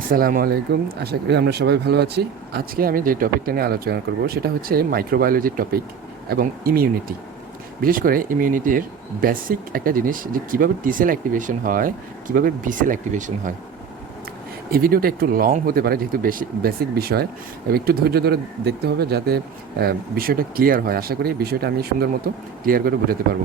আসসালামু আলাইকুম। আশা করি আমরা সবাই ভালো আছি। আজকে আমি যে টপিকটা নিয়ে আলোচনা করব সেটা হচ্ছে মাইক্রোবায়োলজির টপিক এবং ইমিউনিটি। বিশেষ করে ইমিউনিটির বেসিক একটা জিনিস যে কীভাবে টি সেল অ্যাক্টিভেশন হয়, কীভাবে বি সেল অ্যাক্টিভেশন হয়। এই ভিডিওটা একটু লং হতে পারে যেহেতু বেসিক বিষয়, এবং একটু ধৈর্য ধরে দেখতে হবে যাতে বিষয়টা ক্লিয়ার হয়। আশা করি বিষয়টা আমি সুন্দর মতো ক্লিয়ার করে বোঝাতে পারবো।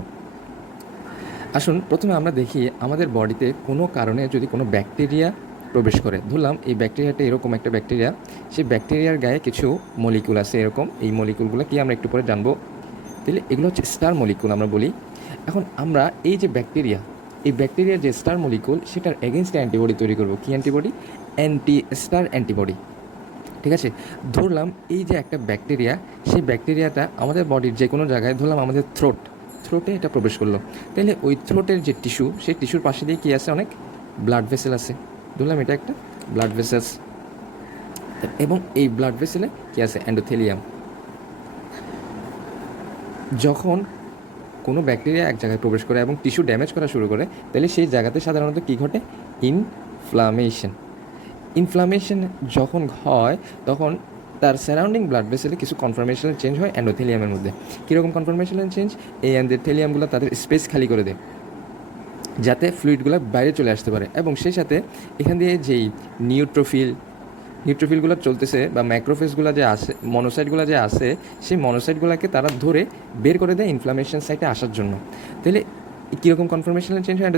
আসুন প্রথমে আমরা দেখি আমাদের বডিতে কোনো কারণে যদি কোনো ব্যাকটেরিয়া প্রবেশ করে, ধরলাম এই ব্যাকটেরিয়াটা এরকম একটা ব্যাকটেরিয়া, সেই ব্যাকটেরিয়ার গায়ে কিছু মলিকুল আছে এরকম, এই মলিকুলগুলো কি আমরা একটু পরে জানবো। তাহলে এগুলো হচ্ছে স্টার মলিকুল আমরা বলি। এখন আমরা এই যে ব্যাকটেরিয়া, এই ব্যাকটেরিয়ার যে স্টার মলিকুল সেটার এগেনস্টে অ্যান্টিবডি তৈরি করব। কি অ্যান্টিবডি? Star antibody. ঠিক আছে, ধরলাম এই যে একটা ব্যাকটেরিয়া, সেই ব্যাকটেরিয়াটা আমাদের বডির যে কোনো জায়গায়, ধরলাম আমাদের থ্রোটে এটা প্রবেশ করলো। তাহলে ওই থ্রোটের যে টিস্যু, সেই টিস্যুর পাশে দিয়ে কী আছে? অনেক ব্লাড ভেসেল আছে। ধরলাম এটা একটা ব্লাড ভেসেলস, এবং এই ব্লাড ভেসেলে কী আছে? এন্ডোথেলিয়াম। যখন কোনো ব্যাকটেরিয়া এক জায়গায় প্রবেশ করে এবং টিস্যু ড্যামেজ করা শুরু করে, তাহলে সেই জায়গাতে সাধারণত কী ঘটে? ইনফ্লামেশন যখন হয় তখন তার সারাউন্ডিং ব্লাড ভেসেলে কিছু কনফরমেশনাল চেঞ্জ হয় এন্ডোথেলিয়ামের মধ্যে। কীরকম কনফরমেশনাল চেঞ্জ? এই এন্ডোথেলিয়ামগুলো তাদের স্পেস খালি করে দেয় যাতে ফ্লুইডগুলো বাইরে চলে আসতে পারে, এবং সেই সাথে এখান দিয়ে যেই নিউট্রোফিলগুলো চলতেছে বা ম্যাক্রোফেজগুলো যে আসে, মনোসাইটগুলো যে আসে, সেই মনোসাইটগুলোকে তারা ধরে বের করে দেয় ইনফ্লামেশন সাইটে আসার জন্য। তাহলে কীরকম কনফরমেশনাল চেঞ্জ হয়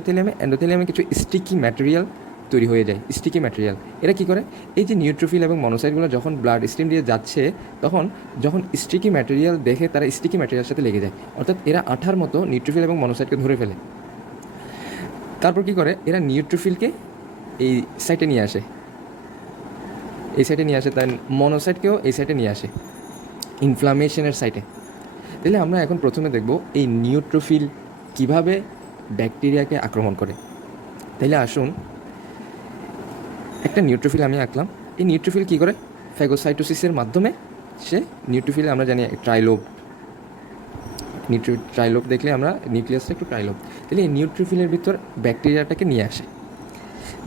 এন্ডোথেলিয়ামে কিছু স্টিকি ম্যাটেরিয়াল তৈরি হয়ে যায়। স্টিকি ম্যাটেরিয়াল এরা কী করে? এই যে নিউট্রোফিল এবং মনোসাইটগুলো যখন ব্লাড স্ট্রিম দিয়ে যাচ্ছে, তখন যখন স্টিকি ম্যাটেরিয়াল দেখে তারা স্টিকি ম্যাটেরিয়ালের সাথে লেগে যায়, অর্থাৎ এরা আঠার মতো নিউট্রোফিল এবং মনোসাইটকে ধরে ফেলে। তারপর কী করে? এরা নিউট্রোফিলকে এই সাইটে নিয়ে আসে, তাই মনোসাইটকেও এই সাইটে নিয়ে আসে, ইনফ্লামেশনের সাইটে। তাহলে আমরা এখন প্রথমে দেখব এই নিউট্রোফিল কিভাবে ব্যাকটেরিয়াকে আক্রমণ করে। তাহলে আসুন, একটা নিউট্রোফিল আমি আঁকলাম। এই নিউট্রোফিল কী করে? ফ্যাগোসাইটোসিসের মাধ্যমে সে নিউট্রোফিল, আমরা জানি ট্রাইলোব দেখলে আমরা নিউক্লিয়াসটা একটু ট্রাইলোব। তাহলে এই নিউট্রোফিলের ভিতর ব্যাকটেরিয়াটাকে নিয়ে আসে।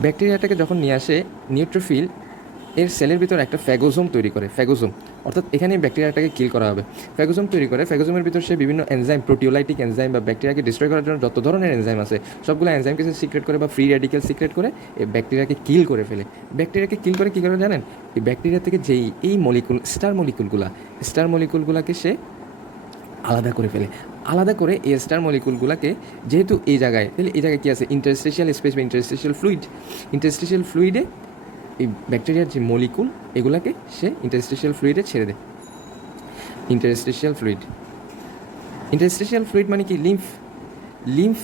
ব্যাকটেরিয়াটাকে যখন নিয়ে আসে, নিউট্রোফিল এর সেলের ভিতর একটা ফ্যাগোজোম তৈরি করে। ফ্যাগোজোম অর্থাৎ এখানে ব্যাকটেরিয়াটাকে কিল করা হবে। ফ্যাগোজোম তৈরি করে, ফ্যাগোজোমের ভিতর সে বিভিন্ন এনজাইম, প্রোটিওলাইটিক এনজাইম বা ব্যাকটেরিয়াকে ডিস্ট্রয় করার জন্য যত ধরনের এনজাইম আছে সবগুলো এনজাইমকে সে সিক্রেট করে বা ফ্রি রেডিক্যাল সিক্রেট করে এই ব্যাকটেরিয়াকে কিল করে ফেলে। ব্যাকটেরিয়াকে কিল করে কী করে জানেন? এই ব্যাকটেরিয়া থেকে যেই এই স্টার মলিকুলগুলাকে সে আলাদা করে ফেলে। আলাদা করে এই স্টার মলিকুলগুলোকে, যেহেতু এই জায়গায়, তাহলে এই জায়গায় কী আছে? ইন্টারস্টিশিয়াল স্পেস বা ইন্টারস্টিশিয়াল ফ্লুইডে এই ব্যাকটেরিয়ার যে মলিকুল, এগুলাকে সে ইন্টারস্টিশিয়াল ফ্লুইডে ছেড়ে দেয়। ইন্টারস্টিশিয়াল ফ্লুইড মানে কি? লিম্ফ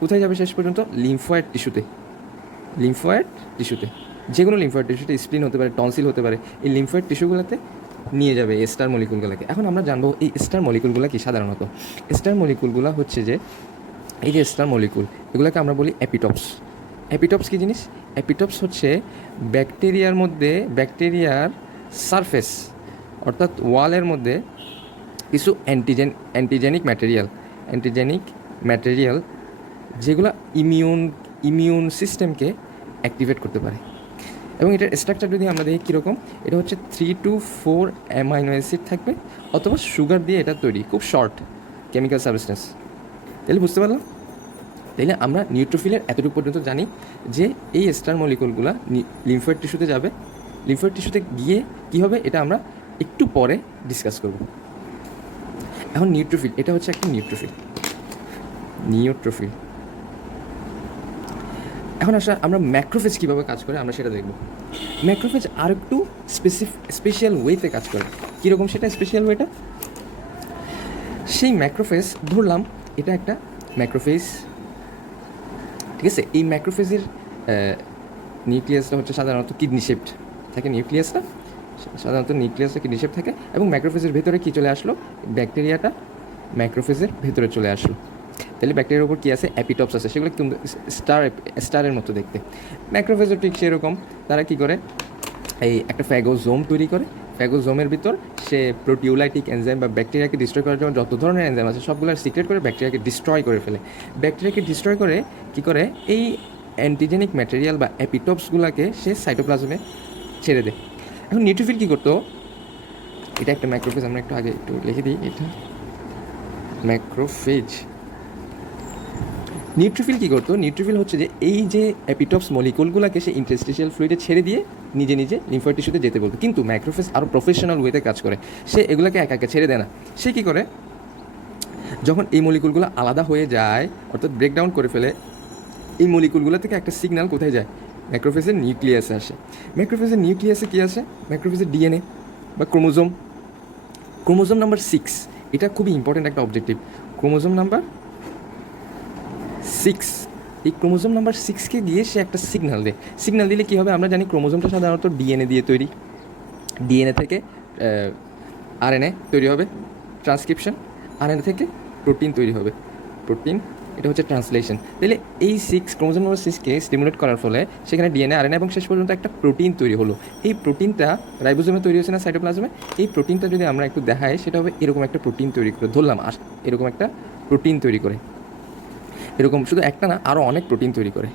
কোথায় যাবে শেষ পর্যন্ত? লিম্ফয়েড টিস্যুতে, যে কোনো লিম্ফয়েড টিস্যুতে, স্প্লিন হতে পারে, টনসিল হতে পারে, এই লিম্ফয়েড টিস্যুগুলোতে নিয়ে যাবে এই স্টার মলিকুলগুলোকে। এখন আমরা জানবো এই স্টার মলিকুলগুলো কি। সাধারণত স্টার মলিকুলগুলো হচ্ছে যে এই যে স্টার মলিকুল, এগুলোকে আমরা বলি অ্যাপিটপস কী জিনিস? অ্যাপিটপস হচ্ছে ব্যাকটেরিয়ার সারফেস, অর্থাৎ ওয়ালের মধ্যে কিছু অ্যান্টিজেনিক ম্যাটেরিয়াল যেগুলো ইমিউন সিস্টেমকে অ্যাক্টিভেট করতে পারে। এবং এটার স্ট্রাকচার যদি আমরা দেখি কীরকম, এটা হচ্ছে 3 to 4 অ্যামাইনো অ্যাসিড থাকবে, অথবা সুগার দিয়ে এটা তৈরি, খুব শর্ট কেমিক্যাল সাবস্টেন্স। তাহলে বুঝতে পারলাম? তাইলে আমরা নিউট্রোফিলের এতটুকু পর্যন্ত জানি যে এই স্টার মলিকুলগুলো লিম্ফয়েড টিস্যুতে যাবে। লিম্ফয়েড টিস্যুতে গিয়ে কী হবে এটা আমরা একটু পরে ডিসকাস করব। এখন নিউট্রোফিল, এটা হচ্ছে একটা নিউট্রোফিল। এখন আমরা ম্যাক্রোফেজ কীভাবে কাজ করে আমরা সেটা দেখব। ম্যাক্রোফেজ আর একটু স্পেশাল ওয়েতে কাজ করে। কীরকম সেটা স্পেশাল ওয়েটা? সেই ম্যাক্রোফেজ, ধরলাম এটা একটা ম্যাক্রোফেজ, ঠিক আছে? এই ম্যাক্রোফেজের নিউক্লিয়াসটা হচ্ছে সাধারণত কিডনি শেপড থাকে। নিউক্লিয়াসটা কিডনি শেপ থাকে, এবং ম্যাক্রোফেজের ভেতরে কী চলে আসলো? ব্যাকটেরিয়াটা ম্যাক্রোফেজের ভেতরে চলে আসলো। তাহলে ব্যাকটেরিয়ার উপর কী আছে? অ্যাপিটপস আছে, সেগুলো কিন্তু স্টারের মতো দেখতে। ম্যাক্রোফেজও ঠিক সেরকম, তারা কী করে? এই একটা ফ্যাগোজোম তৈরি করে। ফ্যাগোজোমের ভিতর সে প্রোটিওলাইটিক এনজাইম বা ব্যাকটেরিয়াকে ডিস্ট্রয় করার জন্য যত ধরনের এনজাইম আছে সবগুলো সিক্রেট করে ব্যাকটেরিয়াকে ডিস্ট্রয় করে ফেলে। ব্যাকটেরিয়াকে ডিস্ট্রয় করে কী করে? এই অ্যান্টিজেনিক ম্যাটেরিয়াল বা অ্যাপিটপসগুলোকে সে সাইটোপ্লাজমে ছেড়ে দেয়। এখন নিউট্রোফিল কী করতো, এটা একটা ম্যাক্রোফেজ, আমরা একটু আগে একটু লিখে দিই, এটা ম্যাক্রোফেজ। নিউট্রোফিল কী করতো, নিউট্রোফিল হচ্ছে যে এই যে অ্যাপিটপস মলিকুলগুলোকে সে ইন্টারস্টিশিয়াল ফ্লুইডে ছেড়ে দিয়ে নিজে নিজে লিম্ফয়েড টিস্যুতে যেতে বলতো। কিন্তু ম্যাক্রোফেজ আরও প্রফেশনাল ওয়েতে কাজ করে, সে এগুলোকে একা একা ছেড়ে দেয় না। সে কী করে, যখন এই মলিকুলগুলো আলাদা হয়ে যায় অর্থাৎ ব্রেকডাউন করে ফেলে, এই মলিকুলগুলো থেকে একটা সিগন্যাল কোথায় যায়, ম্যাক্রোফেজের নিউক্লিয়াসে আসে। ম্যাক্রোফেজের নিউক্লিয়াসে কী আসে, ম্যাক্রোফেজের ডিএনএ বা ক্রোমোজোম, ক্রোমোজোম নাম্বার 6, এটা খুবই ইম্পর্ট্যান্ট একটা অবজেক্টিভ। ক্রোমোজোম নাম্বার 6, এই ক্রোমোজোম নাম্বার 6কে গিয়ে সে একটা সিগন্যাল দেয়। সিগন্যাল দিলে কী হবে, আমরা জানি ক্রোমোজোমটা সাধারণত ডিএনএ দিয়ে তৈরি, ডিএনএ থেকে আরএনএ তৈরি হবে, ট্রান্সক্রিপশন, আরএনএ থেকে প্রোটিন তৈরি হবে, প্রোটিন, এটা হচ্ছে ট্রান্সলেশন। তাহলে এই ক্রোমোজোম নাম্বার 6কে স্টিমুলেট করার ফলে সেখানে ডিএনএ, আরএনএ এবং শেষ পর্যন্ত একটা প্রোটিন তৈরি হলো। এই প্রোটিনটা রাইবোজোমে তৈরি হচ্ছে না সাইটোপ্লাজমে, এই প্রোটিনটা যদি আমরা একটু দেখাই সেটা হবে এরকম একটা প্রোটিন তৈরি করে, ধরলাম এরকম একটা প্রোটিন তৈরি করে, এরকম শুধু একটা না আরও অনেক প্রোটিন তৈরি করে,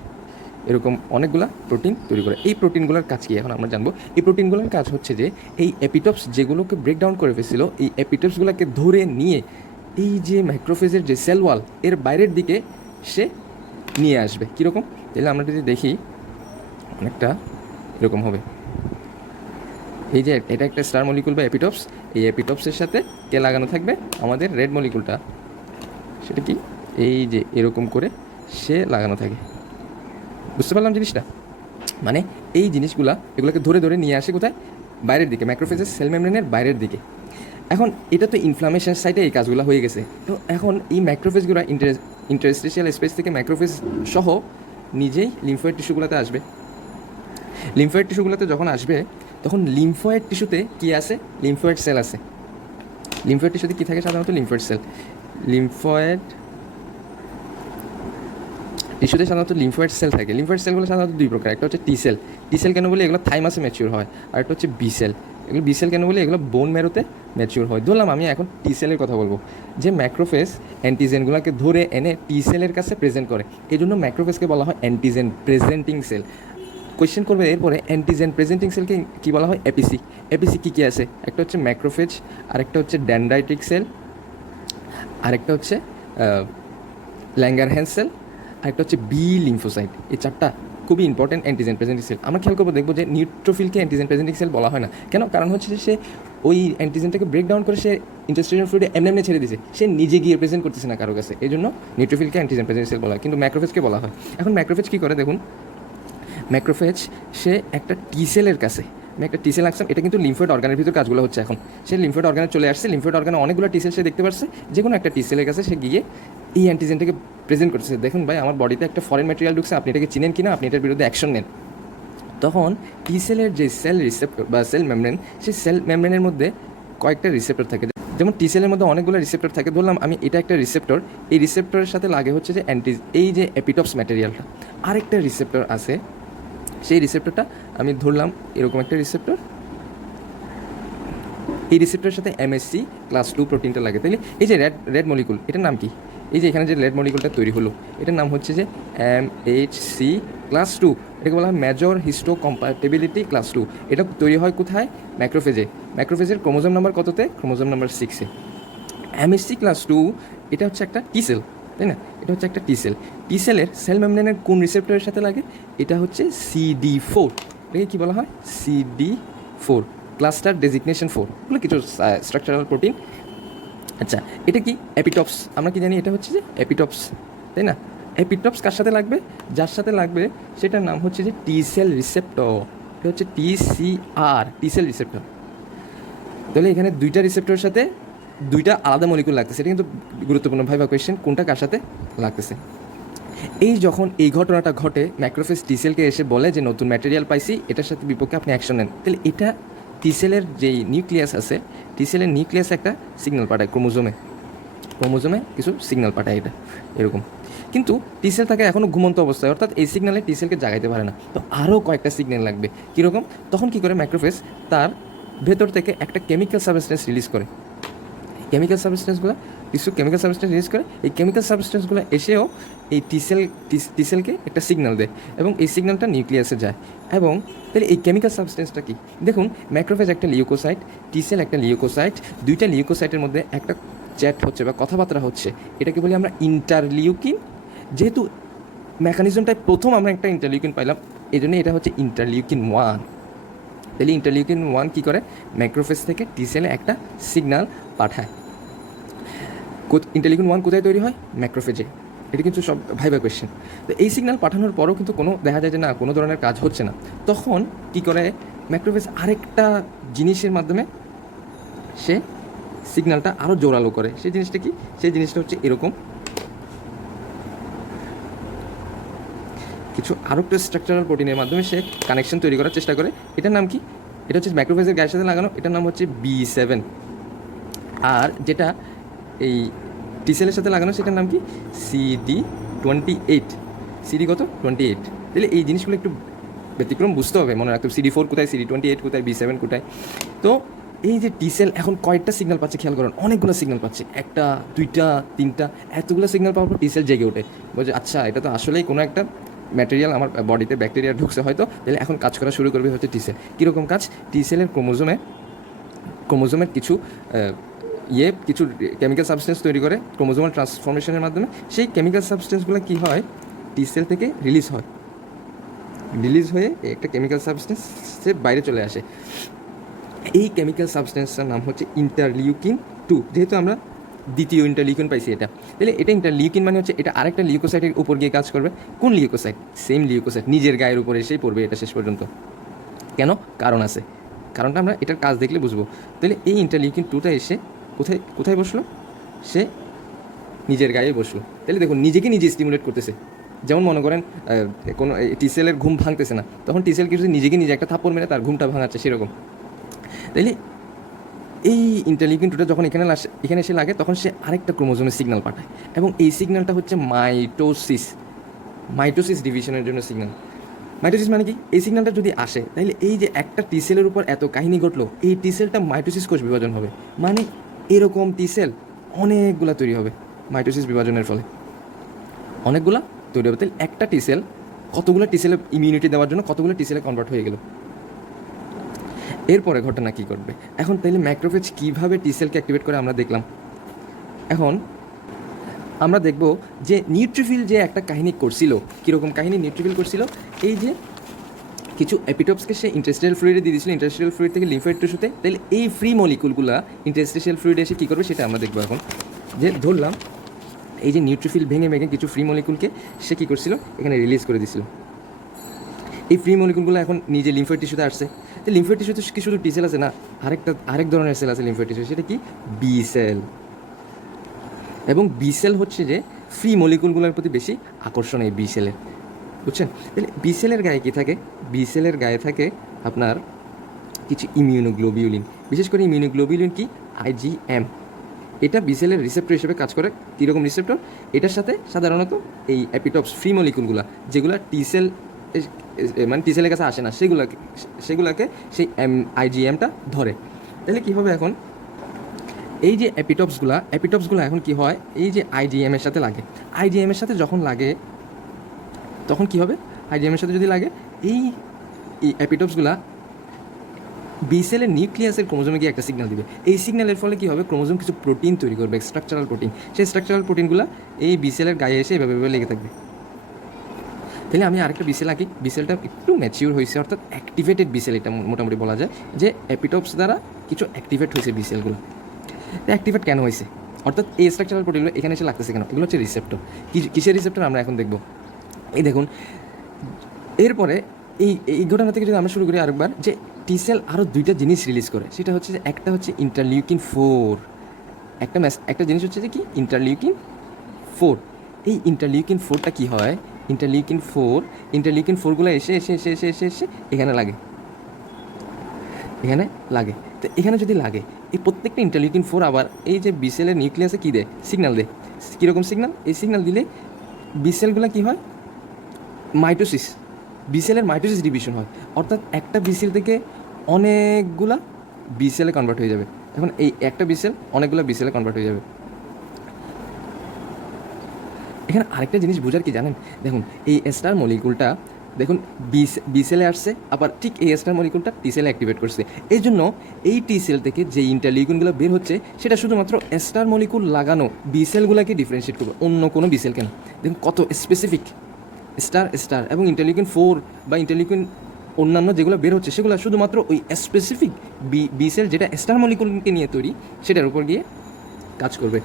এরকম অনেকগুলা প্রোটিন তৈরি করে। এই প্রোটিনগুলোর কাজ কি এখন আমরা জানবো। এই প্রোটিনগুলোর কাজ হচ্ছে যে এই অ্যাপিটপস যেগুলোকে ব্রেকডাউন করে ফেলছিল, এই অ্যাপিটপসগুলোকে ধরে নিয়ে এই যে মাইক্রোফেজের যে সেল ওয়াল এর বাইরের দিকে সে নিয়ে আসবে। কীরকম, তাহলে আমরা যদি দেখি অনেকটা এরকম হবে। এই যে এটা একটা স্টার মলিকুল বা অ্যাপিটপস, এই অ্যাপিটপসের সাথে কে লাগানো থাকবে, আমাদের রেড মলিকুলটা, সেটা কি এই যে এরকম করে সে লাগানো থাকে। বুঝতে পারলাম জিনিসটা, মানে এই জিনিসগুলা এগুলোকে ধরে ধরে নিয়ে আসে কোথায়, বাইরের দিকে, ম্যাক্রোফেজের সেল মেমব্রেনের বাইরের দিকে। এখন এটা তো ইনফ্লামেশন সাইটে এই কাজগুলো হয়ে গেছে, তো এখন এই ম্যাক্রোফেজগুলো ইন্টারস্টিশিয়াল স্পেস থেকে ম্যাক্রোফেজ সহ নিজেই লিম্ফয়েড টিস্যুগুলোতে আসবে। লিম্ফয়েড টিস্যুগুলোতে যখন আসবে তখন লিম্ফয়েড টিস্যুতে কী আছে, লিম্ফয়েড সেল আছে। লিম্ফয়েড টিস্যুতে কী থাকে সাধারণত, লিম্ফয়েড সেল। লিম্ফয়েড টিস্যুতে সাধারণত লিম্ফয়েড সেল থাকে। লিম্ফয়েড সেলগুলো সাধারণত দুই প্রকার, একটা হচ্ছে টি সেল। টি সেল কেন বলি, এগুলো থাইমাসে ম্যাচিউর হয়, আর একটা হচ্ছে বি সেল। এগুলো বি সেল কেন বলি, এগুলো বোন ম্যারোতে ম্যাচিউর হয়। ধরলাম আমি এখন টি সেলের কথা বলবো, যে ম্যাক্রোফেজ অ্যান্টিজেনগুলোকে ধরে এনে টি সেলের কাছে প্রেজেন্ট করে, এই জন্য ম্যাক্রোফেজকে বলা হয় অ্যান্টিজেন প্রেজেন্টিং সেল। কোয়েশ্চেন করবে এরপরে, অ্যান্টিজেন প্রেজেন্টিং সেলকে কী বলা হয়, এপিসি। এপিসি কী কী আছে, একটা হচ্ছে ম্যাক্রোফেজ, আরেকটা হচ্ছে ড্যান্ড্রাইটিক সেল, আরেকটা হচ্ছে ল্যাঙ্গারহ্যান্স সেল, আরেকটা হচ্ছে বি লিম্ফোসাইট। এই চারটা খুবই ইম্পর্টেন্ট অ্যান্টিজেন প্রেজেন্টিং সেল। আমরা খেয়াল করবো, দেখবো যে নিউট্রোফিলকে অ্যান্টিজেন প্রেজেন্টিং সেল বলা হয় না কেন, কারণ হচ্ছে যে সে ওই অ্যান্টিজেনটাকে ব্রেকডাউন করে সে ইন্টারস্টিশিয়াল ফ্লুইডে এমনি ছেড়ে দিয়েছে, সে নিজে গিয়ে প্রেজেন্ট করতেছে না কারো কাছে, এই জন্য নিউট্রোফিলকে অ্যান্টিজেন প্রেজেন্টিং সেল বলা হয়, কিন্তু ম্যাক্রোফেজকে বলা হয়। এখন ম্যাক্রোফেজ কী করে দেখুন, ম্যাক্রোফেজ সে একটা টি সেলের কাছে, আমি একটা টি সেল আঁকলাম, এটা কিন্তু লিম্ফয়েড অর্গানের ভিতর কাজগুলো হচ্ছে। এখন সে লিম্ফয়েড অর্গানে চলে আসছে, লিম্ফয়েড অর্গানে অনেকগুলো টি সেল সে দেখতে পাচ্ছে, যে কোনো একটা টি সেলের কাছে সে গিয়ে এই অ্যান্টিজেনটাকে প্রেজেন্ট করতেছে। দেখুন ভাই, আমার বডিতে একটা ফরেন ম্যাটেরিয়াল ঢুকছে, আপনি এটাকে চিনেন কিনা, আপনি এটার বিরুদ্ধে অ্যাকশন নেন। তখন টি সেলের যে সেল রিসেপ্টর বা সেল মেমব্রেন, সেই সেল মেমব্রেনের মধ্যে কয়েকটা রিসেপ্টর থাকে, যেমন টি সেলের মধ্যে অনেকগুলো রিসেপ্টর থাকে। ধরলাম আমি এটা একটা রিসেপ্টর, এই রিসেপ্টরের সাথে লাগে হচ্ছে যে এই যে অ্যাপিটপস ম্যাটেরিয়ালটা। আরেকটা রিসেপ্টর আছে, সেই রিসেপ্টরটা আমি ধরলাম এরকম একটা রিসেপ্টর, এই রিসেপ্টরের সাথে MHC ক্লাস 2 প্রোটিনটা লাগে। তাহলে এই যে রেড মলিকুল, এটার নাম কি, এই যে এখানে যে রেড মলিকুলটা তৈরি হলো, এটার নাম হচ্ছে যে MHC ক্লাস 2, এটাকে বলা হয় মেজর হিস্টো কম্প্যাটিবিলিটি ক্লাস 2। এটা তৈরি হয় কোথায়, ম্যাক্রোফেজে। ম্যাক্রোফেজের ক্রোমোজোম নাম্বার কততে, ক্রোমোজোম নাম্বার 6-এ। MHC ক্লাস 2 এটা হচ্ছে একটা টি সেল, তাই না, এটা হচ্ছে একটা টি সেল। টি সেলের সেল মেমব্রেনের কোন রিসেপ্টরের সাথে লাগে, এটা হচ্ছে CD4, এটাকে কী বলা হয়, CD4, ক্লাস্টার ডেজিগনেশন 4, এগুলো কিছু স্ট্রাকচারাল প্রোটিন। আচ্ছা, এটা কি অ্যাপিটপস, আমরা কি জানি, এটা হচ্ছে যে অ্যাপিটপস, তাই না। অ্যাপিটপস কার সাথে লাগবে, যার সাথে লাগবে সেটার নাম হচ্ছে যে টি সেল রিসেপ্টর, এটা হচ্ছে TCR, টি সেল রিসেপ্টর। তাহলে এখানে দুইটা রিসেপ্টরের সাথে দুইটা আলাদা মলিকুল লাগতেছে, এটা কিন্তু গুরুত্বপূর্ণ ভাইবা কোয়েশ্চেন, কোনটা কার সাথে লাগতেছে। এই যখন এই ঘটনাটা ঘটে, ম্যাক্রোফেজ টি সেলকে এসে বলে যে নতুন ম্যাটেরিয়াল পাইছি, এটার সাথে বিপক্ষে আপনি অ্যাকশন নেন। তাহলে এটা টি সেলের যেই নিউক্লিয়াস আছে, টি সেলের নিউক্লিয়াসে একটা সিগন্যাল পাঠায় ক্রোমোজোমে, ক্রোমোজোমে কিছু সিগন্যাল পাঠায়, এটা এরকম। কিন্তু টি সেল থাকে এখনও ঘুমন্ত অবস্থায়, অর্থাৎ এই সিগন্যালে টি সেলকে জাগাইতে পারে না, তো আরও কয়েকটা সিগন্যাল লাগবে। কীরকম, তখন কী করে ম্যাক্রোফেজ তার ভেতর থেকে একটা কেমিক্যাল সাবস্টেন্স রিলিজ করে। কেমিক্যাল সাবস্টেন্সগুলো কিছু কেমিক্যাল সাবস্টেন্স রিলিজ করে, এই কেমিক্যাল সাবস্টেন্সগুলো এসেও এই টিসেলকে একটা সিগন্যাল দেয় এবং এই সিগন্যালটা নিউক্লিয়াসে যায়। এবং তাহলে এই কেমিক্যাল সাবস্টেন্সটা কি? দেখুন, ম্যাক্রোফেজ একটা লিউকোসাইট, টিসেল একটা লিউকোসাইট, দুইটা লিউকোসাইটের মধ্যে একটা চ্যাট হচ্ছে বা কথাবার্তা হচ্ছে, এটাকে বলি আমরা ইন্টারলিউকিন। যেহেতু মেকানিজমটাই প্রথম আমরা একটা ইন্টারলিউকিন পাইলাম, এই জন্য এটা হচ্ছে ইন্টারলিউকিন 1। তাহলে ইন্টারলিউকিন 1 কী করে? ম্যাক্রোফেজ থেকে টিসেলে একটা সিগন্যাল পাঠায়। ইন্টারলিউকিন 1 কোথায় তৈরি হয়? ম্যাক্রোফেজে। এটা কিন্তু সব ভাইবা কোয়েশ্চেন। তো এই সিগন্যাল পাঠানোর পরও কিন্তু কোনো দেখা যায় যে না, কোনো ধরনের কাজ হচ্ছে না, তখন কি করে ম্যাক্রোফেজ আরেকটা জিনিসের মাধ্যমে সে সিগন্যালটা আরও জোরালো করে। সেই জিনিসটা কি? সেই জিনিসটা হচ্ছে এরকম কিছু আরও একটা স্ট্রাকচারাল প্রোটিনের মাধ্যমে সে কানেকশন তৈরি করার চেষ্টা করে। এটার নাম কি? এটা হচ্ছে ম্যাক্রোফেজের গায়ের সাথে লাগানো, এটার নাম হচ্ছে B7। আর যেটা এই টিসেলের সাথে লাগানো সেটার নাম কি? CD28। সিডি কত? 28। তাহলে এই জিনিসগুলো একটু ব্যতিক্রম বুঝতে হবে, মনে রাখতে হবে CD4 কোথায়, CD28 কোথায়, B7 কোথায়। তো এই যে টিসেল এখন কয়েকটা সিগন্যাল পাচ্ছে খেয়াল করুন, অনেকগুলো সিগন্যাল পাচ্ছে, একটা, দুইটা, তিনটা, এতগুলো সিগন্যাল পাওয়ার পর টিসেল জেগে ওঠে, বলছে আচ্ছা এটা তো আসলেই কোনো একটা ম্যাটেরিয়াল আমার বডিতে ব্যাকটেরিয়া ঢুকছে হয়তো, তাহলে এখন কাজ করা শুরু করবে হচ্ছে টিসেল। কীরকম কাজ? টিসেলের ক্রোমোজোমের কিছু কিছু কেমিক্যাল সাবস্টেন্স তৈরি করে ক্রোমোজোমাল ট্রান্সফরমেশনের মাধ্যমে। সেই কেমিক্যাল সাবস্টেন্সগুলো কী হয়? টিসেল থেকে রিলিজ হয়ে একটা কেমিক্যাল সাবস্টেন্সের বাইরে চলে আসে। এই কেমিক্যাল সাবস্টেন্সটার নাম হচ্ছে ইন্টারলিউকিন 2। যেহেতু আমরা দ্বিতীয় ইন্টারলিউকিন পাইছি এটা, তাহলে এটা ইন্টারলিউকিন মানে হচ্ছে এটা আরেকটা লিউকোসাইটের উপর গিয়ে কাজ করবে। কোন লিউকোসাইট? সেম লিউকোসাইট, নিজের গায়ের উপর এসেই পড়বে এটা শেষ পর্যন্ত। কেন? কারণ আছে, কারণটা আমরা এটার কাজ দেখলে বুঝবো। তাহলে এই ইন্টারলিউকিন 2টা এসে কোথায় বসলো? সে নিজের গায়ে বসলো। তাহলে দেখুন, নিজেকে নিজে স্টিমুলেট করতেছে। যেমন মনে করেন কোনো টিসেলের ঘুম ভাঙতেছে না, তখন টিসেল কিছু নিজেকে নিজে একটা থাপ্পড় মেরে তার ঘুমটা ভাঙাচ্ছে, সেরকম। তাইলে এই ইন্টারলিউকিন 2টা যখন এখানে এসে লাগে, তখন সে আরেকটা ক্রোমোজোমের সিগন্যাল পাঠায় এবং এই সিগন্যালটা হচ্ছে মাইটোসিস ডিভিশনের জন্য সিগন্যাল। মাইটোসিস মানে কি? এই সিগন্যালটা যদি আসে, তাহলে এই যে একটা টিসেলের উপর এত কাহিনী ঘটলো, এই টিসেলটা মাইটোসিস কোষ বিভাজন হবে, মানে এরকম টিসেল অনেকগুলা তৈরি হবে মাইটোসিস বিভাজনের ফলে, অনেকগুলা তৈরি হবে। তাহলে একটা টিসেল কতগুলো টিসেলে ইমিউনিটি দেওয়ার জন্য কতগুলো টিসেলে কনভার্ট হয়ে গেল। এরপরে ঘটনা কী করবে এখন? তাহলে ম্যাক্রোফেজ কীভাবে টিসেলকে অ্যাক্টিভেট করে আমরা দেখলাম। এখন আমরা দেখব যে নিউট্রিফিল যে একটা কাহিনী করছিল, কীরকম কাহিনী নিউট্রিফিল করছিল? এই যে কিছু এপিটপসকে সে ইন্টারস্টিশিয়াল ফ্লুইডে দিয়ে দিয়েছিল, ইন্টারস্টিশিয়াল ফ্লুইড থেকে লিম্ফোয়েড টিস্যুতে। তাহলে এই ফ্রি মলিকুলগুলো ইন্টারস্টিশিয়াল ফ্লুইডে এসে কী করবে সেটা আমরা দেখবো এখন। যে ধরলাম এই যে নিউট্রিফিল ভেঙে কিছু ফ্রি মলিকুলকে সে কী করছিল? এখানে রিলিজ করে দিছিল। এই ফ্রি মলিকুলগুলো এখন নিজে লিম্ফোয়েড টিস্যুতে আসছে। তো লিম্ফোয়েড টিস্যুতে কি শুধু টি সেল আছে? না, আরেক ধরনের সেল আছে লিম্ফোয়েড টিস্যু, সেটা কি? B cell. এবং বি সেল হচ্ছে যে ফ্রি মলিকুলগুলোর প্রতি বেশি আকর্ষণ এই বি সেলের, বুঝছেন? তাহলে বি সেলের গায়ে কী থাকে? বি সেলের গায়ে থাকে আপনার কিছু ইমিউনোগ্লোবিউলিন। বিশেষ করে ইমিউনোগ্লোবিউলিন কি? IgM। এটা বি সেলের রিসেপ্টর হিসেবে কাজ করে। কীরকম রিসেপ্টর? এটার সাথে সাধারণত এই অ্যাপিটপস ফ্রি মলিকুলগুলো, যেগুলো টি সেল মানে টি সেলের কাছে আসে না, সেগুলাকে সেই IgMটা ধরে। তাহলে কী হবে এখন? এই যে অ্যাপিটপসগুলো এখন কি হয়? এই যে IgM এর সাথে লাগে, IgM এর সাথে যখন লাগে তখন কি হবে? IgM এর সাথে যদি লাগে, এই অ্যাপিটপসগুলো বি সেলের নিউক্লিয়াসের ক্রোমোজোমে গিয়ে একটা সিগন্যাল দিবে। এই সিগন্যালের ফলে কী হবে? ক্রোমোজোম কিছু প্রোটিন তৈরি করবে, স্ট্রাকচারাল প্রোটিন। সেই স্ট্রাকচারাল প্রোটিনগুলো এই বি সেলের গায়ে এসে এভাবে লেগে থাকবে। তাহলে আমি আরেকটা বি সেল আঁকি। বি সেলটা একটু ম্যাচিউর হয়েছে, অর্থাৎ অ্যাক্টিভেটেড বি সেল। এটা মোটামুটি বলা যায় যে অ্যাপিটপস দ্বারা কিছু অ্যাক্টিভেট হয়েছে বি সেলগুলো। অ্যাক্টিভেট কেন হয়েছে? অর্থাৎ এই স্ট্রাকচারাল প্রোটিনগুলো এখানে এসে লাগতেছে কেন? এগুলো হচ্ছে রিসেপ্টর। কিসের রিসেপ্টর আমরা এখন দেখব। এই দেখুন, এরপরে এই ঘটনা থেকে যদি আমরা শুরু করি আরেকবার, যে টি সেল আরও দুইটা জিনিস রিলিজ করে। সেটা হচ্ছে যে একটা হচ্ছে ইন্টারলিউকিন 4, একটা জিনিস হচ্ছে যে কি? ইন্টারলিউকিন 4। এই ইন্টারলিউকিন 4টা কী হয়? ইন্টারলিউকিন 4গুলো এসে এখানে লাগে। তো এখানে যদি লাগে, এই প্রত্যেকটা ইন্টারলিউকিন 4 আবার এই যে বি সেলের নিউক্লিয়াসে কী দেয়? সিগন্যাল দেয়। কীরকম সিগন্যাল? এই সিগন্যাল দিলে বি সেলগুলো কী হয়? মাইটোসিস, বি সেলের মাইটোসিস ডিভিশন হয়। অর্থাৎ একটা বি সেল থেকে অনেকগুলা বি সেলে কনভার্ট হয়ে যাবে। এখন এই একটা বি সেল অনেকগুলো বি সেলে কনভার্ট হয়ে যাবে। এখানে আরেকটা জিনিস বোঝার কি জানেন, দেখুন এই স্টার মলিকুলটা দেখুন বি সেলে আসছে, আবার ঠিক এই স্টার মলিকুলটা টি সেলে অ্যাক্টিভেট করছে। এই জন্য এই টি সেল থেকে যে ইন্টারলিউকিনগুলো বের হচ্ছে সেটা শুধুমাত্র স্টার মলিকুল লাগানো বি সেলগুলোকে ডিফারেন্সিয়েট করবে, অন্য কোনো বি সেলকে না। দেখুন কত স্পেসিফিক স্টার স্টার এবং ইন্টারলিউকিন 4 বা ইন্টারলিউকিন অন্যান্য যেগুলো বের হচ্ছে সেগুলো শুধুমাত্র ওই স্পেসিফিক বি সেল যেটা স্টার মলিকুলকে নিয়ে তৈরি সেটার উপর গিয়ে কাজ করবে।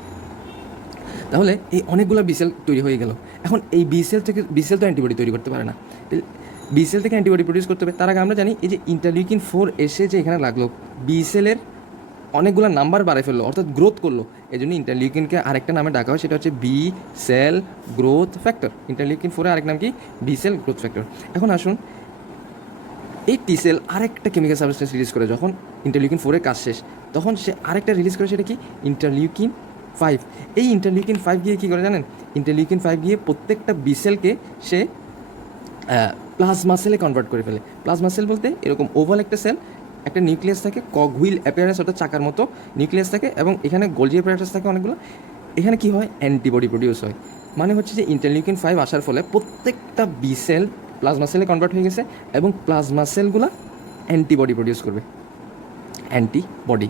তাহলে এই অনেকগুলো বিসেল তৈরি হয়ে গেল। এখন এই বিসেল তো অ্যান্টিবডি তৈরি করতে পারে না, বিসেল থেকে অ্যান্টিবডি প্রডিউস করতে হবে। তার আগে আমরা জানি এই যে ইন্টারলিউকিন 4 এসে যে এখানে লাগলো, বিসেলের অনেকগুলো নাম্বার বাড়ায় ফেললো, অর্থাৎ গ্রোথ করলো। এই জন্য ইন্টারলিউকিনকে আরেকটা নামে ডাকা হয়, সেটা হচ্ছে B cell growth factor. Interleukin 4 আরেক নাম কি? B cell growth factor. এখন আসুন, এই টি সেল আরেকটা কেমিক্যাল সাবস্টেন্স রিলিজ করে যখন ইন্টারলিউকিন 4 কাজ শেষ, তখন সে আরেকটা রিলিজ করে, সেটা কি? ইন্টারলিউকিন 5। এই ইন্টারলিউকিন 5 গিয়ে কী করে জানেন? ইন্টারলিউকিন 5 গিয়ে প্রত্যেকটা বিসেলকে সে প্লাজমা সেলে কনভার্ট করে ফেলে। প্লাজমা সেল বলতে এরকম ওভাল একটা সেল, একটা নিউক্লিয়াস থাকে, কগহুইল অ্যাপিয়ারেন্স অর্থাৎ চাকার মতো নিউক্লিয়াস থাকে, এবং এখানে গোলজি অ্যাপিয়ারেন্স থাকে অনেকগুলো। এখানে কি হয়? অ্যান্টিবডি প্রডিউস হয়। মানে হচ্ছে যে ইন্টারলিউকিন 5 আসার ফলে প্রত্যেকটা বি সেল প্লাজমা সেলে কনভার্ট হয়ে গেছে, এবং প্লাজমা সেলগুলো অ্যান্টিবডি প্রডিউস করবে, অ্যান্টিবডি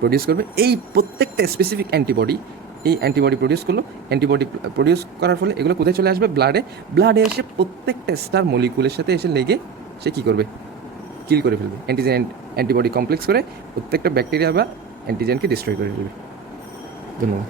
প্রডিউস করবে। এই প্রত্যেকটা স্পেসিফিক অ্যান্টিবডি, এই অ্যান্টিবডি প্রডিউস করলো। অ্যান্টিবডি প্রডিউস করার ফলে এগুলো কোথায় চলে আসবে? ব্লাডে এসে প্রত্যেকটা স্টার মলিকুলের সাথে এসে লেগে সে কী করবে? কিল করে ফেলবে, অ্যান্টিজেন অ্যান্টিবডি কমপ্লেক্স করে প্রত্যেকটা ব্যাকটেরিয়া বা অ্যান্টিজেনকে ডিস্ট্রয় করে ফেলবে। ধন্যবাদ।